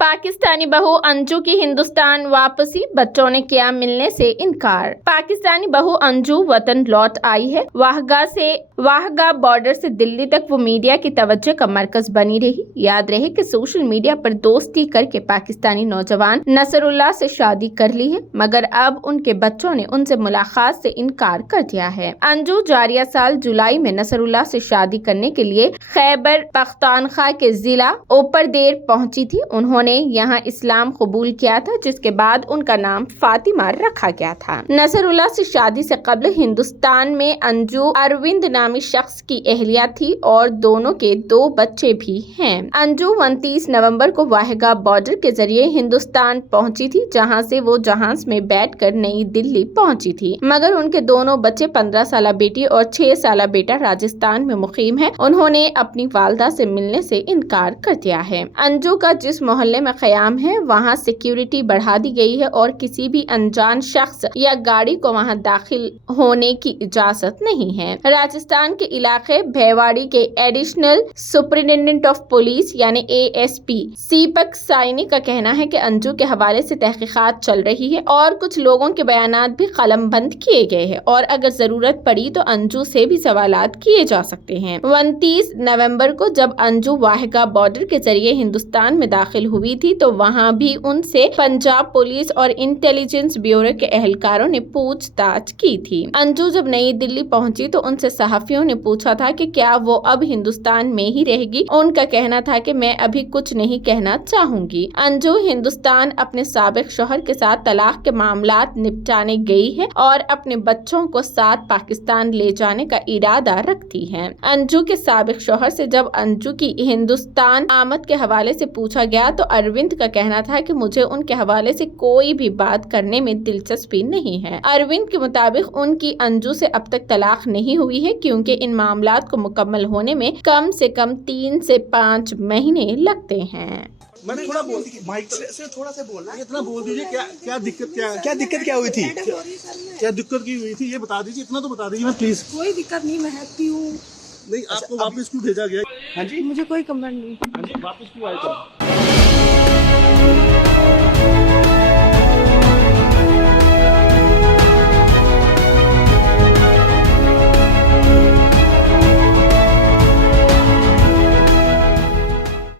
पाकिस्तानी बहू अंजू की हिंदुस्तान वापसी, बच्चों ने किया मिलने से इनकार। पाकिस्तानी बहू अंजू वतन लौट आई है। वाहगा बॉर्डर से दिल्ली तक वो मीडिया की तवज्जो का मरकज बनी रही। याद रहे कि सोशल मीडिया पर दोस्ती करके पाकिस्तानी नौजवान नसरुल्लाह से शादी कर ली है, मगर अब उनके बच्चों ने उनसे मुलाकात से इनकार कर दिया है। अंजू जारिया साल जुलाई में नसरुल्लाह से शादी करने के लिए खैबर पख्तूनख्वा के जिला ऊपरदेर पहुंची थी। उन्होंने यहाँ इस्लाम कबूल किया था, जिसके बाद उनका नाम फातिमा रखा गया था। नसरुल्लाह से शादी से कबल हिंदुस्तान में अंजू अरविंद नामी शख्स की अहलिया थी और दोनों के 2 बच्चे भी हैं। अंजू 29 नवंबर को वाहगा बॉर्डर के जरिए हिंदुस्तान पहुंची थी, जहां से वो जहाज में बैठकर नई दिल्ली पहुंची थी, मगर उनके दोनों बच्चे 15 साल बेटी और 6 साल बेटा राजस्थान में मुकीम है। उन्होंने अपनी वालदा से मिलने से इनकार कर दिया है। अंजू का जिस मोहल्ले में क़याम है वहां सिक्योरिटी बढ़ा दी गई है और किसी भी अनजान शख्स या गाड़ी को वहां दाखिल होने की इजाजत नहीं है। राजस्थान के इलाके भेवाड़ी के एडिशनल सुपरिटेंडेंट ऑफ पुलिस यानी ASP सीपक साइनी का कहना है कि अंजू के हवाले से तहकीकात चल रही है और कुछ लोगों के बयानात भी कलमबंद किए गए हैं और अगर जरूरत पड़ी तो अंजू से भी सवालात किए जा सकते हैं। 29 नवंबर को जब अंजू वाहगा बॉर्डर के जरिए हिंदुस्तान में दाखिल हुई थी तो वहां भी उनसे पंजाब पुलिस और इंटेलिजेंस ब्यूरो के एहलकारों ने पूछताछ की थी। अंजू जब नई दिल्ली पहुंची तो उनसे सहाफियों ने पूछा था कि क्या वो अब हिंदुस्तान में ही रहेगी। उनका कहना था कि मैं अभी कुछ नहीं कहना चाहूंगी। अंजू हिंदुस्तान अपने साबिक शौहर के साथ तलाक के मामलात निपटाने गई है और अपने बच्चों को साथ पाकिस्तान ले जाने का इरादा रखती है। अंजू के साबिक शौहर से जब अंजू की हिंदुस्तान आमद के हवाले से पूछा गया तो अरविंद का कहना था कि मुझे उनके हवाले से कोई भी बात करने में दिलचस्पी नहीं है। अरविंद के मुताबिक उनकी अंजू से अब तक तलाक नहीं हुई है क्योंकि इन मामलात को मुकम्मल होने में कम से कम 3 से 5 महीने लगते हैं। मैंने थोड़ा बोल माइक से थोड़ा सा बोलना, इतना बोल दीजिए क्या दिक्कत क्या हुई थी, क्या दिक्कत की हुई थी ये बता दीजिए, इतना तो बता दीजिए मैं प्लीज। कोई दिक्कत नहीं, मैं हैप्पी हूँ। नहीं आपको वापस क्यों भेजा गया? हाँ जी मुझे कोई कमेंट नहीं। हाँ जी वापस क्यों आए थे?